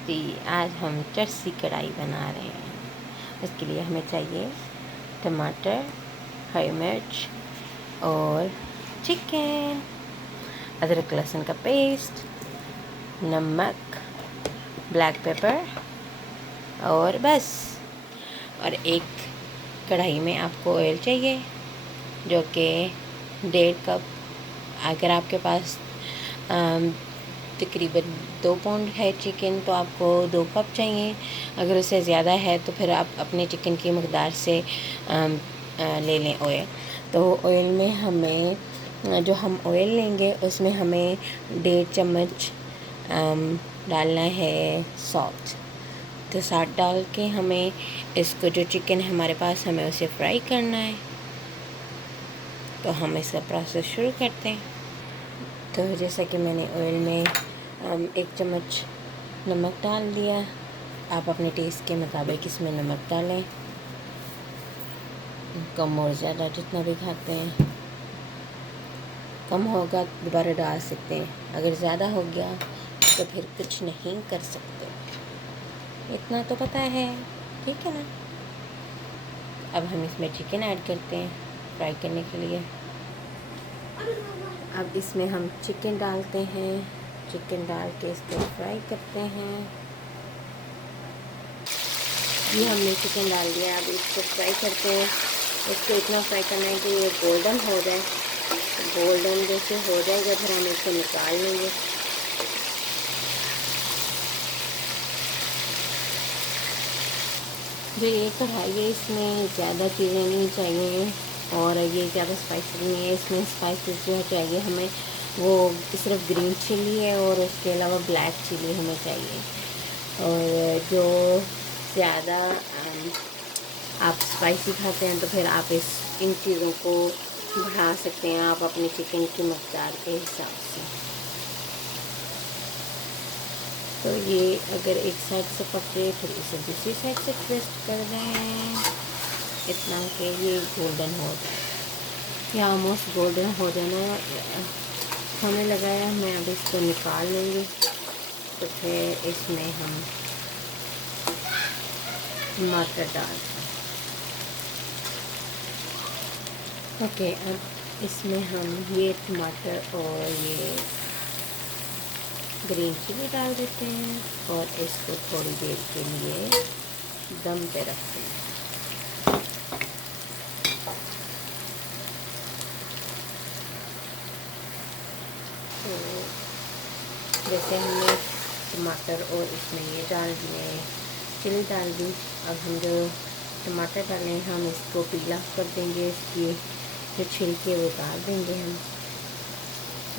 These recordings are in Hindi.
जी, आज हम चरसी कढ़ाई बना रहे हैं। उसके लिए हमें चाहिए टमाटर, हरी मिर्च और चिकन, अदरक लहसुन का पेस्ट, नमक, ब्लैक पेपर और बस। और एक कढ़ाई में आपको ऑयल चाहिए जो कि 1.5 कप। अगर आपके पास तकरीबन 2 पाउंड है चिकन तो आपको 2 कप चाहिए। अगर उससे ज़्यादा है तो फिर आप अपने चिकन की मकदार से ले लें ऑयल। तो ऑयल में हमें जो हम ऑयल लेंगे उसमें हमें 1.5 चम्मच डालना है सॉल्ट। तो सॉल्ट डाल के हमें इसको जो चिकन है हमारे पास हमें उसे फ्राई करना है। तो हम इसका प्रोसेस शुरू करते हैं। तो जैसा कि मैंने ऑयल में 1 चम्मच नमक डाल दिया। आप अपने टेस्ट के मुताबिक इसमें नमक डालें, कम और ज़्यादा जितना भी खाते हैं। कम होगा दोबारा डाल सकते हैं, अगर ज़्यादा हो गया तो फिर कुछ नहीं कर सकते। इतना तो पता है, ठीक है ना। अब हम इसमें चिकन ऐड करते हैं फ्राई करने के लिए। अब इसमें हम चिकन डालते हैं। चिकन डाल के इसको फ्राई करते हैं। ये हमने चिकन डाल दिया। अब इसको फ्राई करते हैं। इसको इतना फ्राई करना है कि ये गोल्डन हो जाए। गोल्डन जैसे हो जाएगा फिर हम इसको निकाल लेंगे। जो ये कढ़ाई है इसमें ज़्यादा चीज़ें नहीं चाहिए और ये ज़्यादा स्पाइसी नहीं है। इसमें स्पाइसेस जो चाहिए हमें वो सिर्फ ग्रीन चिली है और उसके अलावा ब्लैक चिली हमें चाहिए। और जो ज़्यादा आप स्पाइसी खाते हैं तो फिर आप इन चीज़ों को बढ़ा सकते हैं आप अपने चिकन की मकदार के हिसाब से। तो ये अगर एक साइड से पके फिर इसे दूसरी साइड से ट्विस्ट कर दें इतना कि ये गोल्डन हो जाए। ये ऑलमोस्ट गोल्डन हो जाना हमें लगा है। मैं अब इसको निकाल लूँगी। तो फिर इसमें हम टमाटर डाल दें। ओके, अब इसमें हम ये टमाटर और ये ग्रीन चिली डाल देते हैं और इसको थोड़ी देर के लिए दम पे रखते हैं। तो जैसे हमने टमाटर और इसमें ये डाल दिए, चिली डाल दी। अब हम जो टमाटर डालें हम इसको पील ऑफ कर देंगे। इसकी जो छिलके वो उतार देंगे हम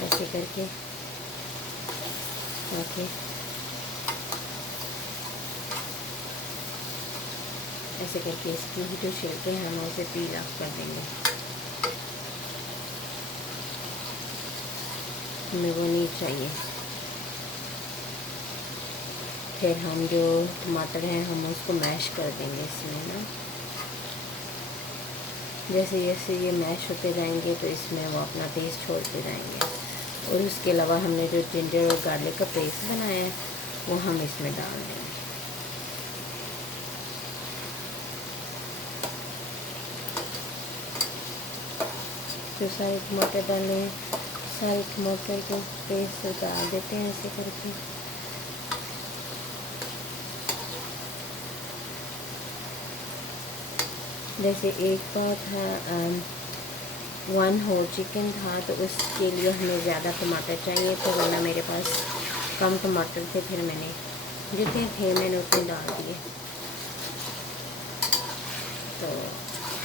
ऐसे करके। ओके, ऐसे करके इसकी जो छिलके हैं हम उसे पील ऑफ कर देंगे। हमें वो नहीं चाहिए। फिर हम जो टमाटर हैं हम उसको मैश कर देंगे इसमें ना। जैसे जैसे ये मैश होते जाएंगे तो इसमें वो अपना टेस्ट छोड़ते जाएंगे। और उसके अलावा हमने जो जिंजर और गार्लिक का पेस्ट बनाया है वो हम इसमें डाल देंगे। जो सारे टमाटर डाले सारे टमाटर को पेस्ट डाल देते हैं ऐसे करके। जैसे एक बार था 1 होल चिकन था तो उसके लिए हमें ज़्यादा टमाटर चाहिए थे, वरना मेरे पास कम टमाटर थे। फिर मैंने जितने थे मैंने उतने डाल दिए। तो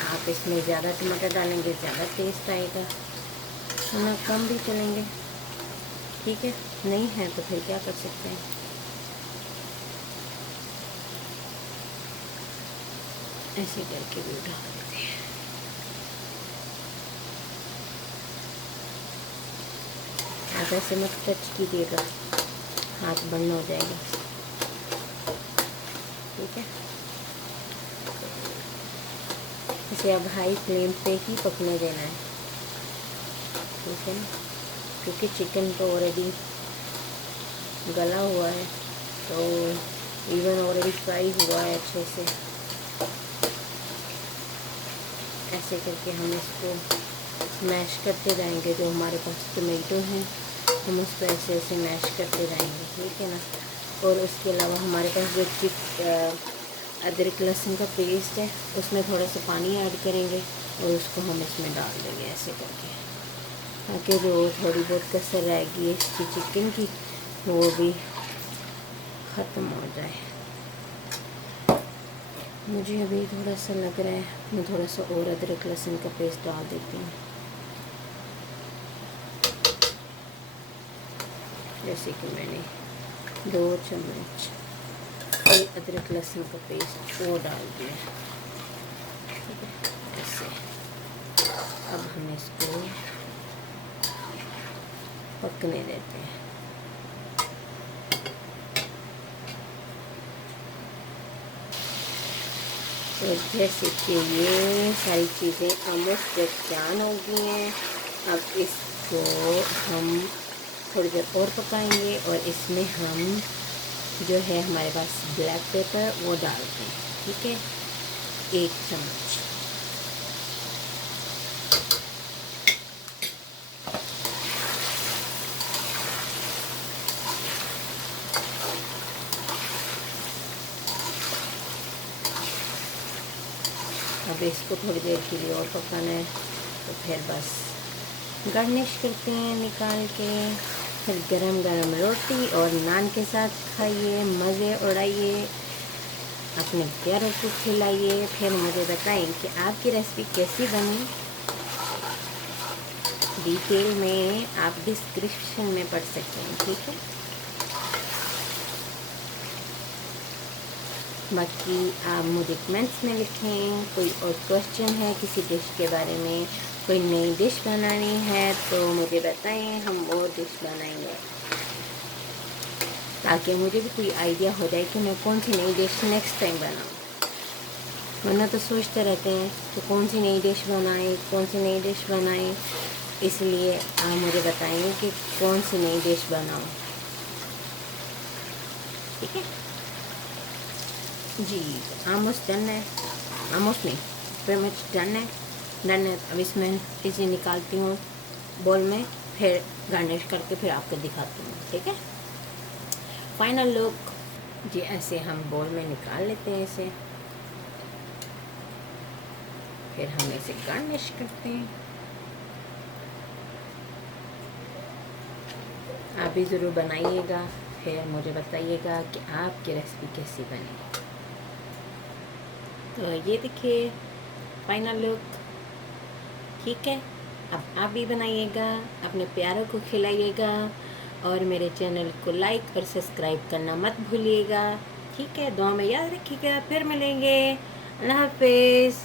आप इसमें ज़्यादा टमाटर डालेंगे ज़्यादा टेस्ट आएगा, वरना कम भी चलेंगे, ठीक है। नहीं है तो फिर क्या कर सकते हैं। ऐसे करके भी डाल देते हैं। आप ऐसे मत टच कीजिएगा, हाथ बंद हो जाएगा, ठीक है। इसे अब हाई फ्लेम पे ही पकने देना है, ठीक है ना, क्योंकि चिकन तो ऑलरेडी गला हुआ है। तो इवन ऑलरेडी फ्राई हुआ है अच्छे से। ऐसे करके हम इसको मैश करते जाएंगे। जो हमारे पास टमाटो हैं हम उसको ऐसे ऐसे मैश करते जाएंगे, ठीक है ना। और उसके अलावा हमारे पास जो अदरक लहसुन का पेस्ट है उसमें थोड़ा सा पानी ऐड करेंगे और उसको हम इसमें डाल देंगे ऐसे करके, ताकि जो थोड़ी बहुत कसर रहेगी इसकी चिकन की वो भी ख़त्म हो जाए। मुझे अभी थोड़ा सा लग रहा है मैं थोड़ा सा और अदरक लहसुन का पेस्ट डाल देती हूँ। जैसे कि मैंने 2 चम्मच अदरक लहसुन का पेस्ट वो डाल दिया, ठीक है। ऐसे अब हम इसको पकने देते हैं। तो जैसे कि ये सारी चीज़ें ऑलमोस्ट तैयार हो गई हैं। अब इसको हम थोड़ी देर और पकाएंगे और इसमें हम जो है हमारे पास ब्लैक पेपर वो डालते हैं, ठीक है, 1 चम्मच। अब इसको थोड़ी देर के लिए और पकाना है। तो फिर बस गार्निश करते हैं निकाल के। फिर गरम गरम रोटी और नान के साथ खाइए, मज़े उड़ाइए, अपने प्यारों को खिलाइए। फिर मुझे बताएं कि आपकी रेसिपी कैसी बनी। डिटेल में आप डिस्क्रिप्शन में पढ़ सकते हैं, ठीक है। बाकी आप मुझे कमेंट्स में लिखें। कोई और क्वेश्चन है किसी डिश के बारे में, कोई नई डिश बनानी है तो मुझे बताएं, हम वो डिश बनाएंगे, ताकि मुझे भी कोई आइडिया हो जाए कि मैं कौन सी नई डिश नेक्स्ट टाइम बनाऊँ। वरना तो सोचते रहते हैं कि कौन सी नई डिश बनाएं, कौन सी नई डिश बनाएं। इसलिए आप मुझे बताएंगे कि कौन सी नई डिश बनाऊँ, ठीक है जी। ऑलमोस्ट डन है, ऑलमोस्ट नहीं, pretty much डन है। अब इसमें इसे निकालती हूँ बोल में, फिर गार्निश करके फिर आपको दिखाती हूँ, ठीक है। फाइनल लुक जी, ऐसे हम बोल में निकाल लेते हैं इसे, फिर हम इसे गार्निश करते हैं। आप भी ज़रूर बनाइएगा, फिर मुझे बताइएगा कि आपकी रेसिपी कैसी बनी। तो ये देखिए फाइनल लुक, ठीक है। अब आप भी बनाइएगा, अपने प्यारों को खिलाइएगा और मेरे चैनल को लाइक और सब्सक्राइब करना मत भूलिएगा, ठीक है। दुआ में याद रखिएगा। फिर मिलेंगे। अल्लाह हाफिज़।